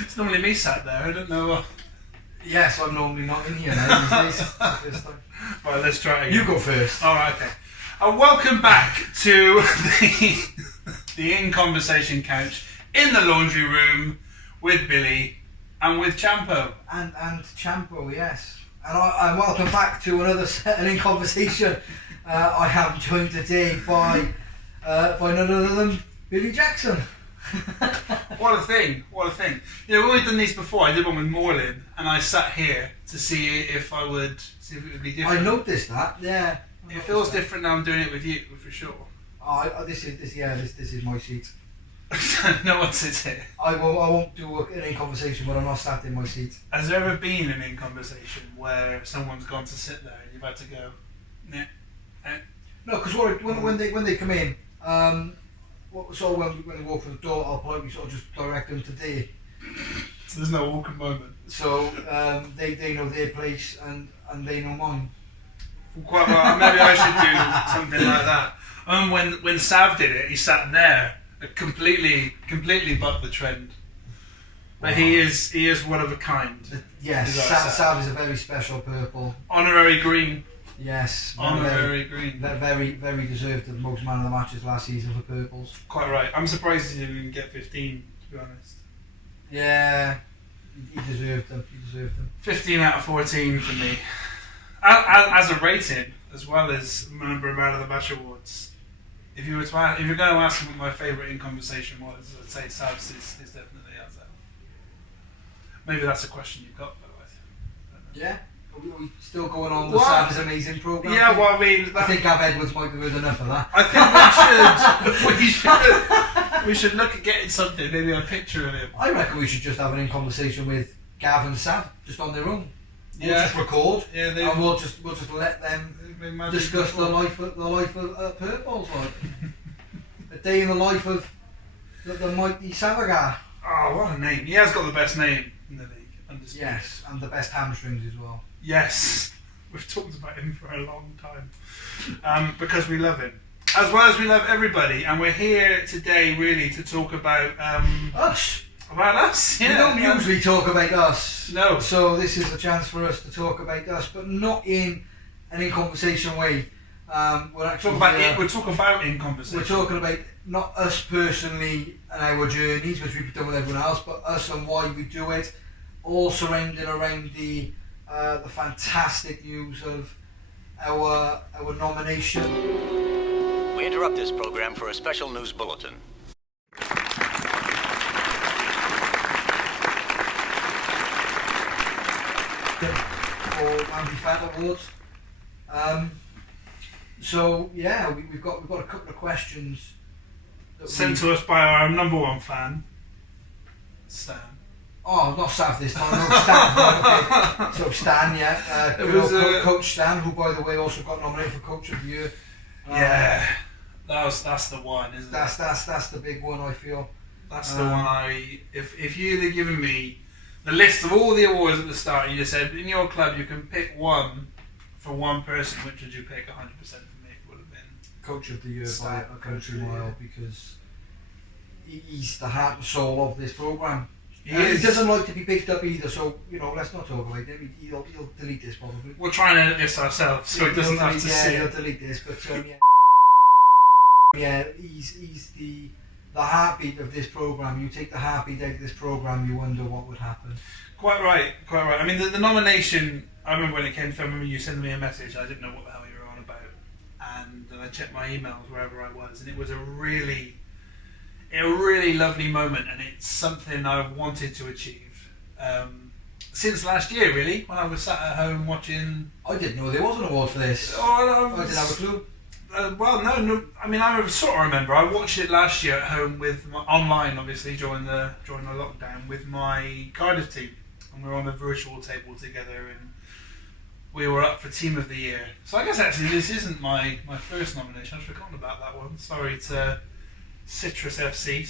It's normally me sat there. I don't know. Yes, I'm normally not in here now these days. Right, let's try it again. You go first. All right, okay. Welcome back to the In Conversation couch in the laundry room with Billy and with Champo. And Champo, yes. And welcome back to another set In Conversation. I am joined today by none other than Billy Jackson. What a thing! You know, when we've done these before, I did one with Morlin, and I sat here to see if it would be different. I noticed that. Yeah. It feels different now. I'm doing it with you, for sure. This is my seat. No one sits here. I won't do an In Conversation when I'm not sat in my seat. Has there ever been an In Conversation where someone's gone to sit there and you've had to go, nah? No, because when they come in, so when they walk through the door, I'll politely sort of just direct them to D. So there's no awkward moment. So they know their place and they know mine. Quite well. Maybe I should do something like that. When Sav did it, he sat there, completely bucked the trend. But he is one of a kind. Yes, Sav is a very special purple. Honorary green. Yes, honorary green. Very, very deserved the most man of the matches last season for purples. Quite right. I'm surprised he didn't even get 15, to be honest. Yeah, he deserved them. 15 out of 14 for me. As a rating, as well as member of Man of the Match Awards. If you're going to ask me what my favourite In Conversation was, I'd say Sav's is definitely out there. Maybe that's a question you've got, by the way. Yeah. Are we still going on with Sav's amazing programme? Yeah, well, I mean... I think Gav Edwards might be with enough of that. I think we should look at getting something, maybe a picture of him. I reckon we should just have an In Conversation with Gav and Sav, just on their own. We'll just record, and we'll just let them discuss the life of purples, like a day in the life of the mighty Savagar. Oh, what a name! He has got the best name in the league. Undisputed. Yes, and the best hamstrings as well. Yes, we've talked about him for a long time because we love him, as well as we love everybody, and we're here today really to talk about us. About us, yeah. We don't usually talk about us. No. So this is a chance for us to talk about us, but not in an In Conversation way. We're actually we'll talk about In Conversation. We're talking about not us personally and our journeys, which we've done with everyone else, but us and why we do it. All surrounding around the fantastic news of our nomination. We interrupt this program for a special news bulletin. For MvF Awards. So yeah, we've got a couple of questions sent to us by our number one fan, Stan. Oh, not Sav this time, no, Stan. Okay. So Stan, yeah. Coach Stan, who by the way also got nominated for Coach of the Year. Yeah, that's the one, isn't it? That's the big one, I feel. That's the one if you'd have given me the list of all the awards at the start, and you just said, in your club you can pick one for one person, which would you pick 100% for me? It would have been Coach of the Year by a country mile, because he's the heart and soul of this programme. He doesn't like to be picked up either, so let's not talk about him. He'll delete this probably. We'll try and edit this ourselves, so he doesn't have to see he'll it. Delete this, but yeah, he's the heartbeat of this programme. You take the heartbeat out of this programme, you wonder what would happen. Quite right. I mean, the nomination, I remember when it came through, I remember you sending me a message, I didn't know what the hell you were on about, and then I checked my emails wherever I was, and it was a really lovely moment, and it's something I've wanted to achieve since last year, really, when I was sat at home watching... I didn't know there was an award for this. Oh, I didn't have a clue. Well, no. I mean, I sort of remember. I watched it last year at home online, obviously during the lockdown, with my Cardiff team, and we were on a virtual table together, and we were up for Team of the Year. So I guess actually this isn't my first nomination. I've forgotten about that one. Sorry to Citrus Elba FC. I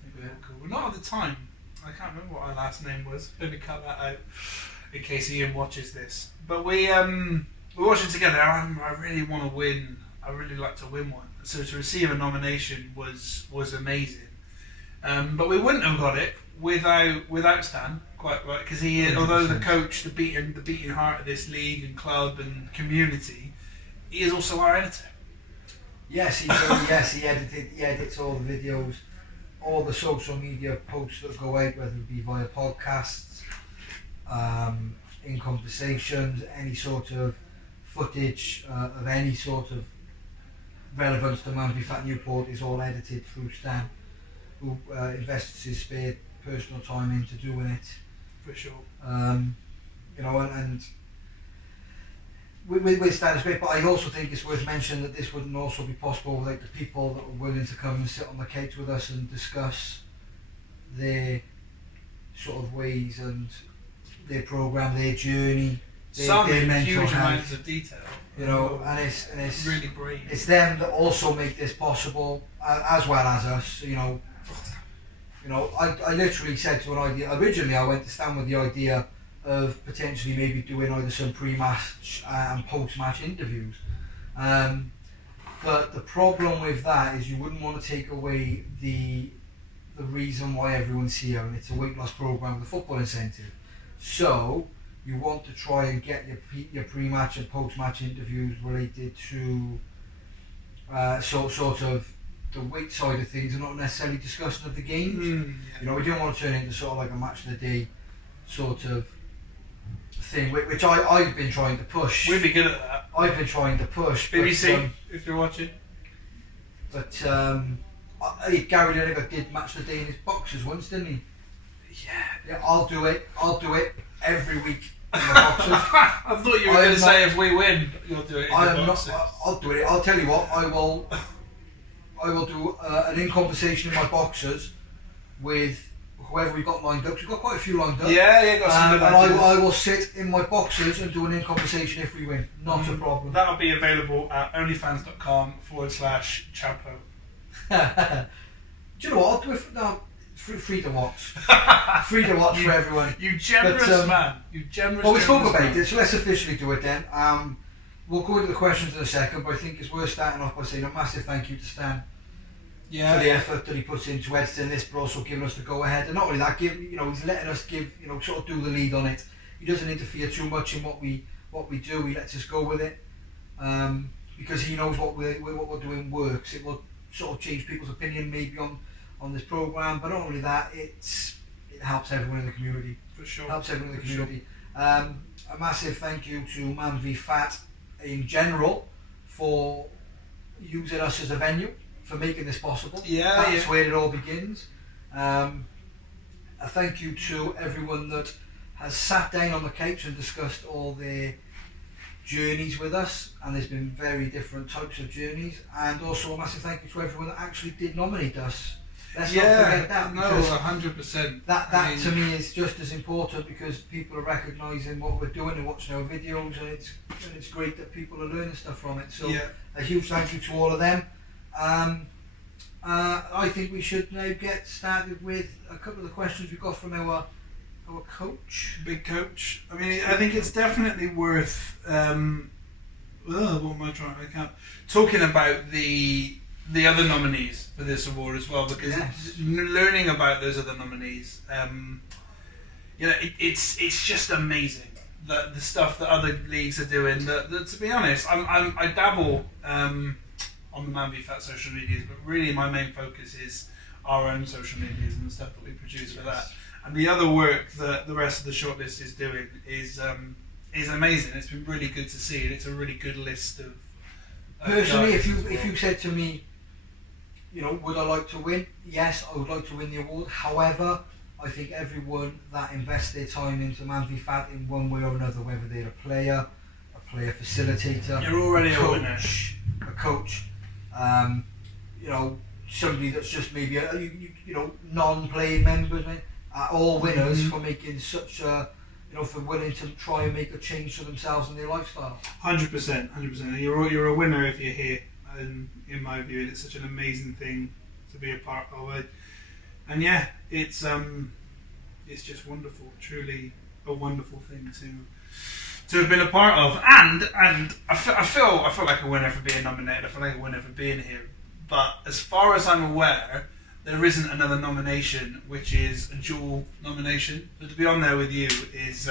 think we were called. Not at the time. I can't remember what our last name was. Maybe cut that out in case Ian watches this. But we watched it together. I really want to win. I really like to win one. So to receive a nomination was amazing. But we wouldn't have got it without Stan, quite right, because he, 100%. although the coach, the beating heart of this league and club and community, he is also our editor. Yes, he does. Yes, he edits all the videos, all the social media posts that go out, whether it be via podcasts, in conversations, any sort of footage of any sort of relevance to MvF Newport is all edited through Stan, who invests his spare personal time into doing it. For sure. You know, and with Stan it's great, but I also think it's worth mentioning that this wouldn't also be possible without the people that were willing to come and sit on the couch with us and discuss their sort of ways and their programme, their journey, their mental huge health, amounts of detail. you know, and it's really brave. It's them that also make this possible, as well as us. You know, I literally said to an idea. Originally, I went to Stan with the idea of potentially maybe doing either some pre-match and post-match interviews. But the problem with that is you wouldn't want to take away the reason why everyone's here, and it's a weight loss program with a football incentive. So you want to try and get your pre-match and post-match interviews related to sort of the weight side of things, and not necessarily discussion of the games. You know, we don't want to turn it into sort of like a match of the day sort of thing, which I've been trying to push. We'd be good at that. I've been trying to push. BBC, if you're watching. But Gary Lineker did match the day in his boxers once, didn't he? Yeah, I'll do it every week in the boxers. I thought you were going to say if we win, you'll do it in the boxers. I'll do it. I'll tell you what, I will do an in-conversation in my boxers with whoever we've got lined up. We've got quite a few lined up. Yeah, got some good ideas. And I will sit in my boxers and do an in-conversation if we win. Not a problem. That'll be available at onlyfans.com/Champo. Do you know what? I'll do it free to watch. Free to watch for everyone. You generous man. You generous. Well, we spoke about man. it, so let's officially do it then. We'll go into the questions in a second, but I think it's worth starting off by saying a massive thank you to Stan for the effort that he puts into editing this, but also giving us the go ahead. And not only that, he's letting us sort of do the lead on it. He doesn't interfere too much in what we do. He lets us go with it because he knows what we're doing works. It will sort of change people's opinion maybe on this program, but not only that, it helps everyone in the community. For sure. Helps everyone in the community. Sure. A massive thank you to MvF in general for using us as a venue, for making this possible. That's where it all begins. A thank you to everyone that has sat down on the couch and discussed all their journeys with us, and there's been very different types of journeys, and also a massive thank you to everyone that actually did nominate us. Let's not forget that. No, 100%. That to me is just as important, because people are recognising what we're doing and watching our videos, and it's great that people are learning stuff from it. So a huge thank you to all of them. I think we should now get started with a couple of the questions we got from our coach. Big coach. I mean, I think it's definitely worth what am I trying? I can't talking about the other nominees for this award as well, because learning about those other nominees, it's just amazing that the stuff that other leagues are doing. That to be honest, I dabble on the MvF social medias, but really my main focus is our own social medias and the stuff that we produce for that. And the other work that the rest of the shortlist is doing is amazing. It's been really good to see, and it's a really good list of. Personally, if you said to me, would I like to win? Yes, I would like to win the award. However, I think everyone that invests their time into MvF in one way or another, whether they're a player facilitator, you're already a winner. A coach, somebody that's just maybe non-playing members, all winners for making such a, for willing to try and make a change to themselves and their lifestyle. 100%. You're a winner if you're here. In my view, it's such an amazing thing to be a part of it, and it's just wonderful, truly a wonderful thing to have been a part of, and I feel like a winner for being nominated. I feel like a winner for being here, but as far as I'm aware, there isn't another nomination which is a dual nomination. So to be on there with you is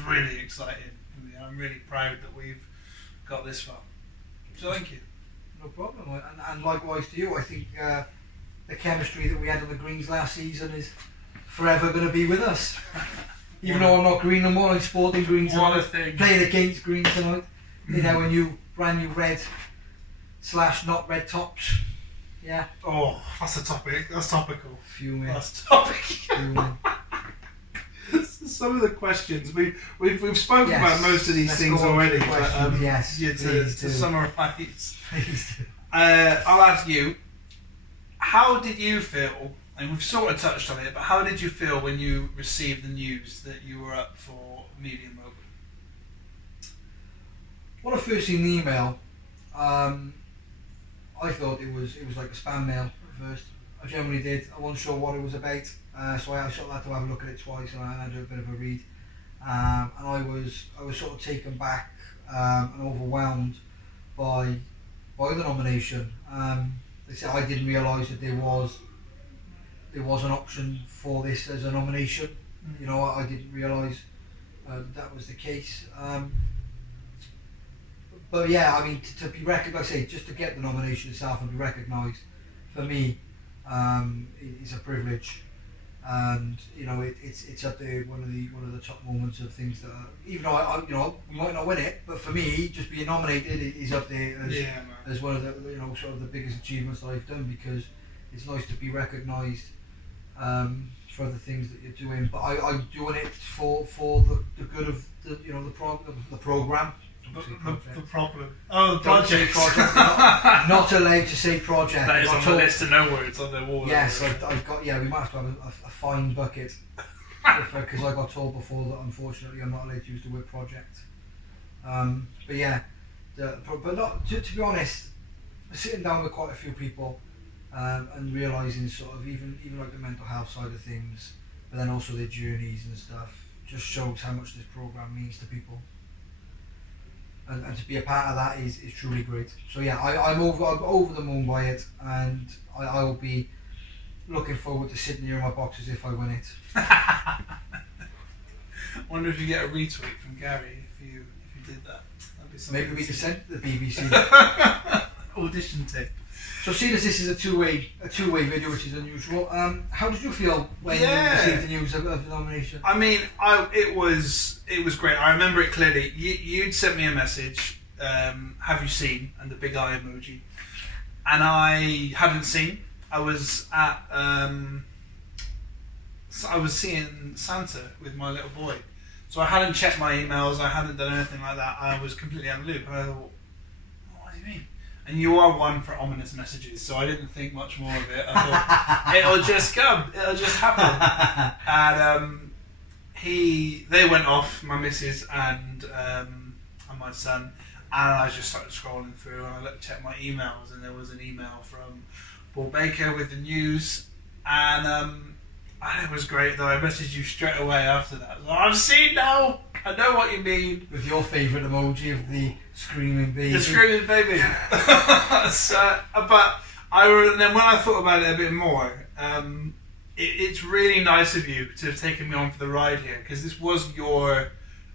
really exciting for me. I'm really proud that we've got this far. So thank you. No problem. And likewise to you. I think the chemistry that we had on the Greens last season is forever going to be with us. Even though I'm not green no more, I'm sporting green tonight. Playing against green tonight. In our brand new red / not red tops. Yeah. Oh, that's a topic. That's topical. Fuming. That's topical. Some of the questions we've spoken about most of these things already. But, yes. Yeah, to summarise. Please do. I'll ask you. How did you feel? And we've sort of touched on it, but how did you feel when you received the news that you were up for Media Mogul? When I first seen the email, I thought it was like a spam mail at first. I generally did. I wasn't sure what it was about, so I sort of had to have a look at it twice and I had a bit of a read. And I was sort of taken back and overwhelmed by the nomination. They said I didn't realise that there was an option for this as a nomination. You know, I didn't realise that was the case. But yeah, I mean, to be recognised, just to get the nomination itself and be recognised, for me, is a privilege. And you know, it's up there, one of the top moments of things that even though we might not win it, but for me, just being nominated is up there as one of the sort of the biggest achievements that I've done, because it's nice to be recognised for the things that you're doing. But I'm doing it for the good of the programme. The problem. Oh, the project. Not allowed to say project. That is on the list of no words on their wall. Yes, I've got. Yeah, we might have to have a fine bucket because I got told before that unfortunately I'm not allowed to use the word project. But yeah, but not to be honest, sitting down with quite a few people and realising sort of even like the mental health side of things, but then also their journeys and stuff, just shows how much this programme means to people. And to be a part of that is truly great. So yeah, I'm over the moon by it, and I will be looking forward to sitting here in my boxes if I win it. I wonder if you get a retweet from Gary if you did that. That'd be maybe we can send to the BBC audition tape. So seeing as this is a two-way video, which is unusual, how did you feel when you received the news of the nomination? I mean, it was great. I remember it clearly. You'd sent me a message, have you seen, and the big eye emoji, and I hadn't seen. I was at I was seeing Santa with my little boy, so I hadn't checked my emails. I hadn't done anything like that. I was completely out of the loop. And I thought, what do you mean? And you are one for ominous messages, so I didn't think much more of it. I thought, it'll just come, it'll just happen. And they went off, my missus and my son, and I just started scrolling through, and I checked my emails, and there was an email from Paul Baker with the news, and it was great though. I messaged you straight away after that. So, I've seen now. I know what you mean. With your favourite emoji of the screaming baby. The screaming baby. And then when I thought about it a bit more, it's really nice of you to have taken me on for the ride here, because this was your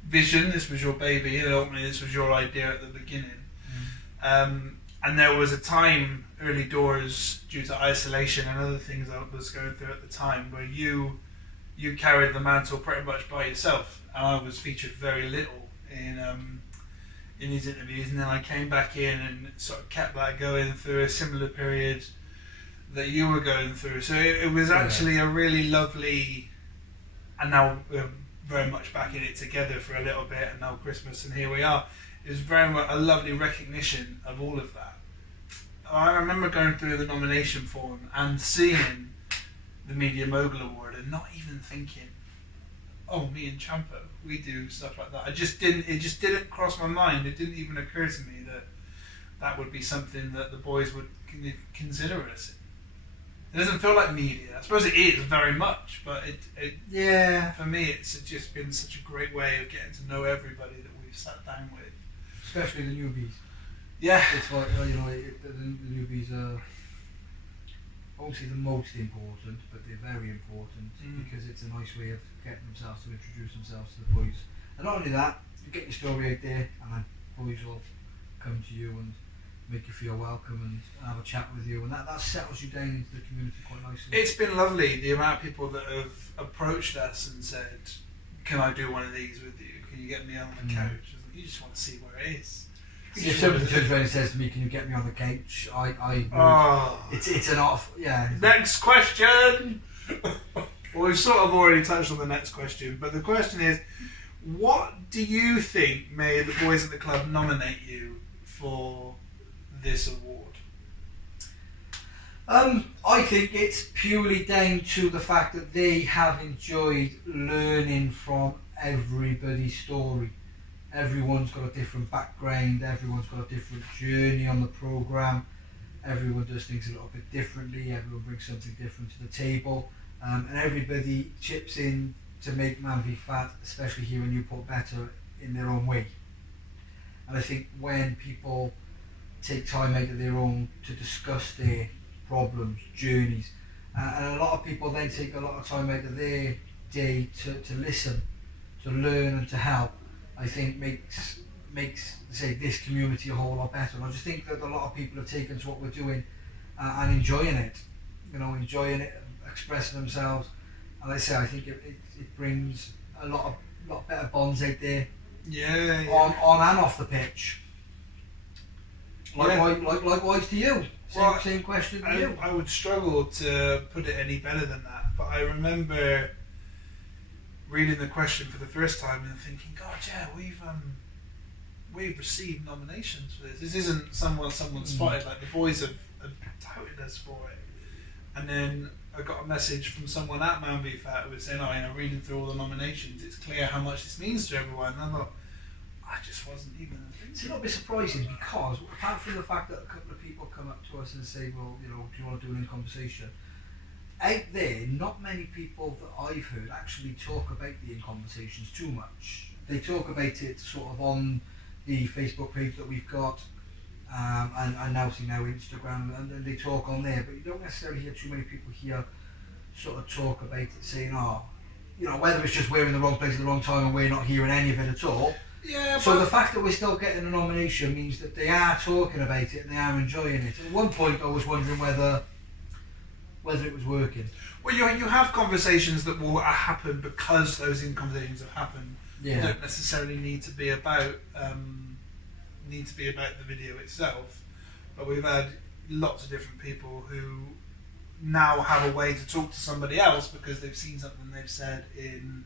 vision, this was your baby, and ultimately this was your idea at the beginning. And there was a time, early doors, due to isolation and other things I was going through at the time, where you carried the mantle pretty much by yourself, and I was featured very little in these interviews. And then I came back in and sort of kept that going through a similar period that you were going through. So it was actually a really lovely, and now we're very much back in it together for a little bit, and now Christmas, and here we are. It was very much a lovely recognition of all of that. I remember going through the nomination form and seeing the Media Mogul Award and not even thinking, oh, me and Champo, we do stuff like that. It just didn't cross my mind. It didn't even occur to me that would be something that the boys would consider us in. It doesn't feel like media. I suppose it is very much, but for me it's just been such a great way of getting to know everybody that we've sat down with. Especially the newbies. Yeah. It's like, the newbies are, I won't say the most important, but they're very important because it's a nice way of getting themselves to introduce themselves to the boys. And not only that, you get your story out there, and then boys will come to you and make you feel welcome and have a chat with you, and that settles you down into the community quite nicely. It's been lovely, the amount of people that have approached us and said, can I do one of these with you? Can you get me on the couch? You just want to see where it is. See, if somebody turns around and says to me, can you get me on the couch? I would. It's an off, yeah. Next question! Well, we've sort of already touched on the next question, but the question is, what do you think made the boys at the club nominate you for this award? I think it's purely down to the fact that they have enjoyed learning from everybody's story. Everyone's got a different background, everyone's got a different journey on the programme, everyone does things a little bit differently, everyone brings something different to the table, and everybody chips in to make MvF, especially here in Newport, better in their own way. And I think when people take time out of their own to discuss their problems, journeys, and a lot of people then take a lot of time out of their day to listen, to learn and to help, I think makes say this community a whole lot better. And I just think that a lot of people have taken to what we're doing and enjoying it, enjoying it, expressing themselves. And I say I think it brings a lot better bonds out there. Yeah. On and off the pitch. Likewise to you. Same question to you. I would struggle to put it any better than that, but I remember reading the question for the first time and thinking, God, yeah, we've received nominations for this. This isn't someone spotted. Like, the boys have touted us for it. And then I got a message from someone at MvF who was saying, reading through all the nominations, it's clear how much this means to everyone. And I thought, I just wasn't even thinking. It's a little bit surprising because, apart from the fact that a couple of people come up to us and say, well, do you want to do an in-conversation? Out there, not many people that I've heard actually talk about the in-conversations too much. They talk about it sort of on the Facebook page that we've got, and now see Instagram, and then they talk on there, but you don't necessarily hear too many people here sort of talk about it, saying, whether it's just we're in the wrong place at the wrong time and we're not hearing any of it at all. Yeah. So the fact that we're still getting a nomination means that they are talking about it and they are enjoying it. At one point, I was wondering whether it was working. Well, you have conversations that will happen because those conversations have happened. Yeah. They don't necessarily need to be about the video itself, but we've had lots of different people who now have a way to talk to somebody else because they've seen something they've said in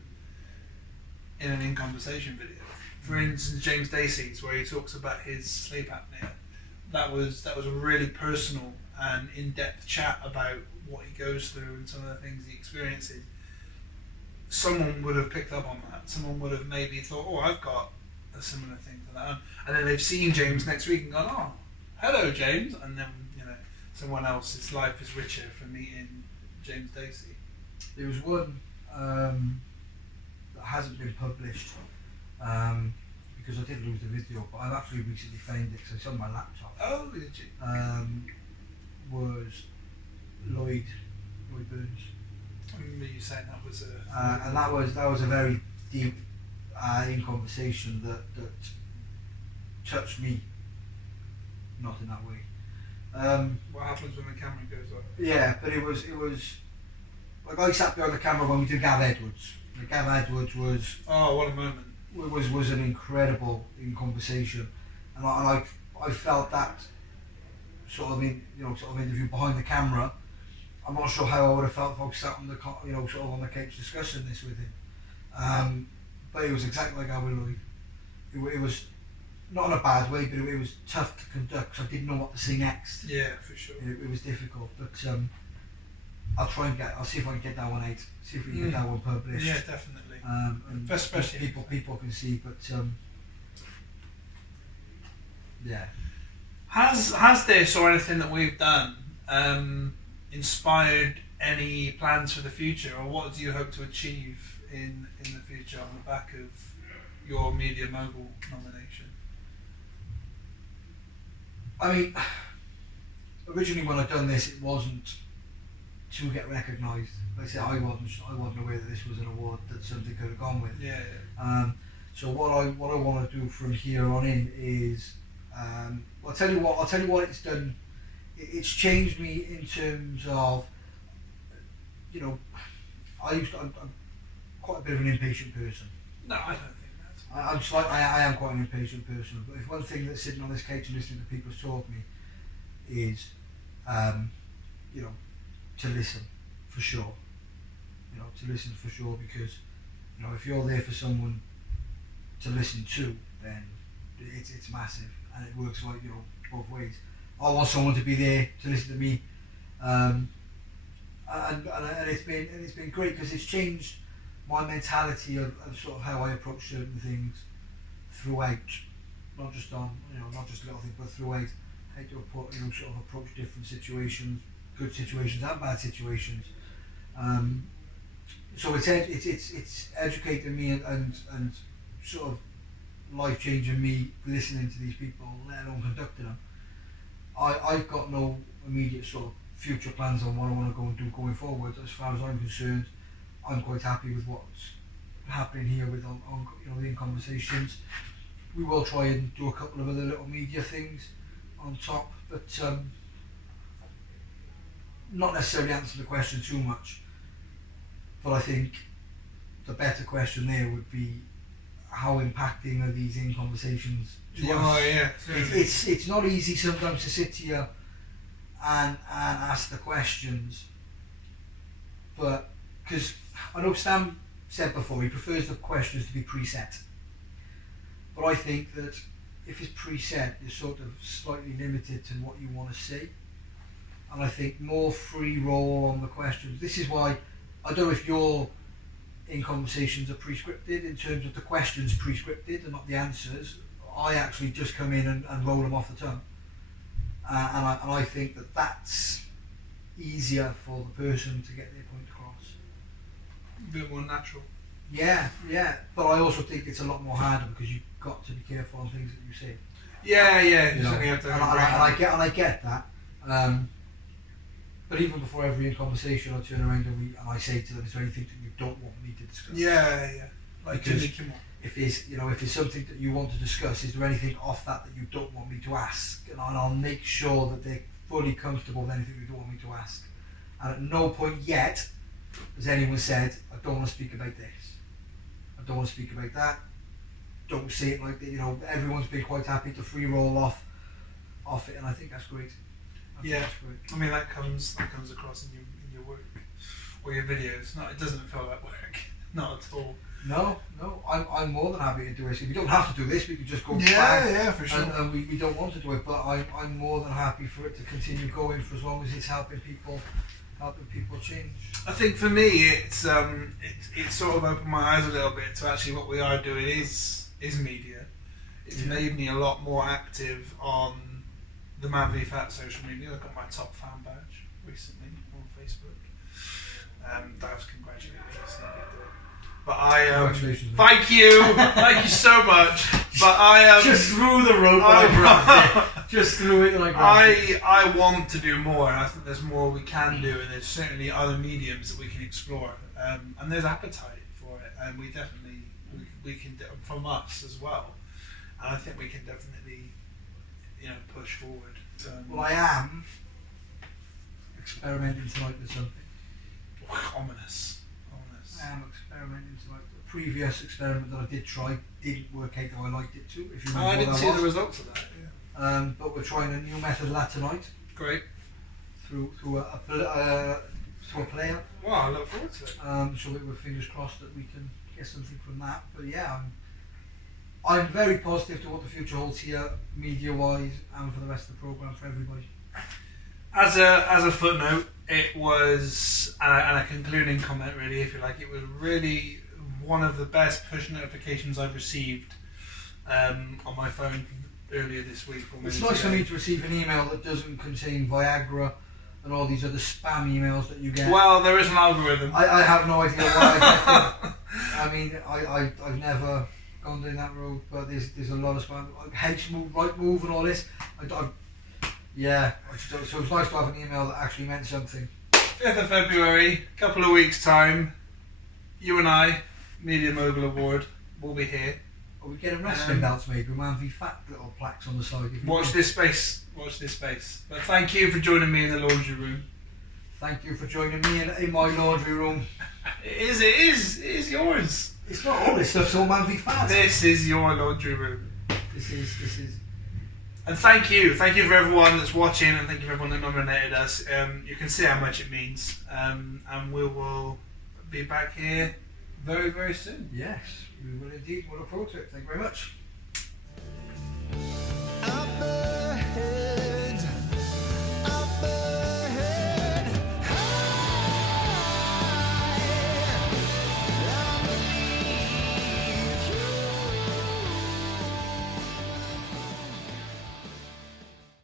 an in-conversation video. For instance, James Dacey's, where he talks about his sleep apnea. That was a really personal and in-depth chat about what he goes through and some of the things he experiences. Someone would have picked up on that. Someone would have maybe thought, I've got a similar thing to that. And then they've seen James next week and gone, hello James. And then, someone else's life is richer for meeting James Dacey. There was one that hasn't been published because I did lose the video, but I've actually recently found it because it's on my laptop. Oh, did you? Was Lloyd Burns. I remember you saying that was a... and that was a very deep in conversation that touched me, not in that way. What happens when the camera goes off? Yeah, but it was like I sat behind the camera when we did Gav Edwards. Gav Edwards was... Oh, what a moment. Was an incredible in conversation, and I felt that sort of interview behind the camera. I'm not sure how I would have felt if I was sat on the sort of on the couch discussing this with him. But it was exactly like I would like. It was not in a bad way, but it was tough to conduct because I didn't know what to say next. Yeah, for sure. It was difficult, but I'll see if I can get that one out. See if we can get that one published. Yeah, definitely. And especially people can see, but yeah. Has this or anything that we've done inspired any plans for the future, or what do you hope to achieve in the future on the back of your Media Mogul nomination? I mean, originally when I'd done this, it wasn't to get recognised. Like I said, I wasn't aware that this was an award that something could have gone with. Yeah. So what I want to do from here on in is, I'll tell you what it's done. It's changed me in terms of, I'm quite a bit of an impatient person. No, I don't think that's. I am quite an impatient person. But if one thing that's sitting on this couch and listening to people has taught me is, to listen for sure. To listen for sure, because if you're there for someone to listen to, then it's massive, and it works like both ways. I want someone to be there to listen to me, and it's been great because it's changed my mentality of sort of how I approach certain things throughout, not just little things, but throughout how to sort of approach different situations, good situations and bad situations. So it's educating me and sort of life changing me listening to these people, let alone conducting them. I've got no immediate sort of future plans on what I want to go and do going forward. As far as I'm concerned, I'm quite happy with what's happening here with on the In Conversations. We will try and do a couple of other little media things on top, but not necessarily answer the question too much. But I think the better question there would be, how impacting are these In Conversations to us? Yeah. It's not easy sometimes to sit here and ask the questions, but because I know Stan said before he prefers the questions to be preset, but I think that if it's preset, you're sort of slightly limited to what you want to see, and I think more free roll on the questions. This is why I don't know if your In Conversations are pre-scripted in terms of the questions pre-scripted and not the answers. I actually just come in and roll them off the tongue, and I think that that's easier for the person to get their point across. A bit more natural. Yeah, but I also think it's a lot more harder because you've got to be careful on things that you say. Yeah. You have to I get that. But even before every In Conversation, I turn around and I say to them, "Is there anything that you don't want me to discuss?" Yeah. Like because if there's something that you want to discuss, is there anything off that you don't want me to ask? And I'll make sure that they're fully comfortable with anything you don't want me to ask. And at no point yet has anyone said, "I don't want to speak about this. I don't want to speak about that." Don't say it like that. Everyone's been quite happy to free roll off it, and I think that's great. That's great. I mean that comes across in your work or your videos. No, it doesn't feel like work, not at all. No, I'm more than happy to do it. We don't have to do this. We could just go back. Yeah, for sure. And we don't want to do it, but I'm more than happy for it to continue going for as long as it's helping people change. I think for me, it's sort of opened my eyes a little bit to actually what we are doing is media. It's made me a lot more active on the MvF social media. I got my top fan badge recently on Facebook. Dav's congratulated me. But Congratulations. Thank you so much. But just threw the rope and I grabbed it. Just threw it and I grabbed it. I want to do more, and I think there's more we can do, and there's certainly other mediums that we can explore, and there's appetite for it, and we definitely we can from us as well, and I think we can definitely push forward. Well, I am experimenting tonight with something. Ominous. I am experimenting tonight. The previous experiment that I did try didn't work out how I liked it to. If you remember, I didn't see the results of that. Yeah. But we're trying a new method of that tonight. Great. Through a player. Wow, I look forward to it. So we're fingers crossed that we can get something from that. But yeah, I'm very positive to what the future holds here, media-wise, and for the rest of the programme for everybody. As a footnote, it was and a concluding comment, really, if you like. It was really one of the best push notifications I've received on my phone earlier this week. It's nice for me to receive an email that doesn't contain Viagra and all these other spam emails that you get. Well, there is an algorithm. I have no idea why I get them. I mean, I've never gone down that road, but there's a lot of spam. H move, right move, and all this. Yeah, so it was nice to have an email that actually meant something. 5th of February, couple of weeks' time, you and I, Media Mogul Award, will be here. Are we getting wrestling belts made with MvF little plaques on the side? Watch this space. Watch this space. But thank you for joining me in the laundry room. Thank you for joining me in my laundry room. It is yours. It's not all this stuff's all MvF. This is your laundry room. This is. And thank you for everyone that's watching, and thank you for everyone that nominated us. You can see how much it means, and we will be back here very, very soon. Yes, we will indeed. We'll look forward to it. Thank you very much.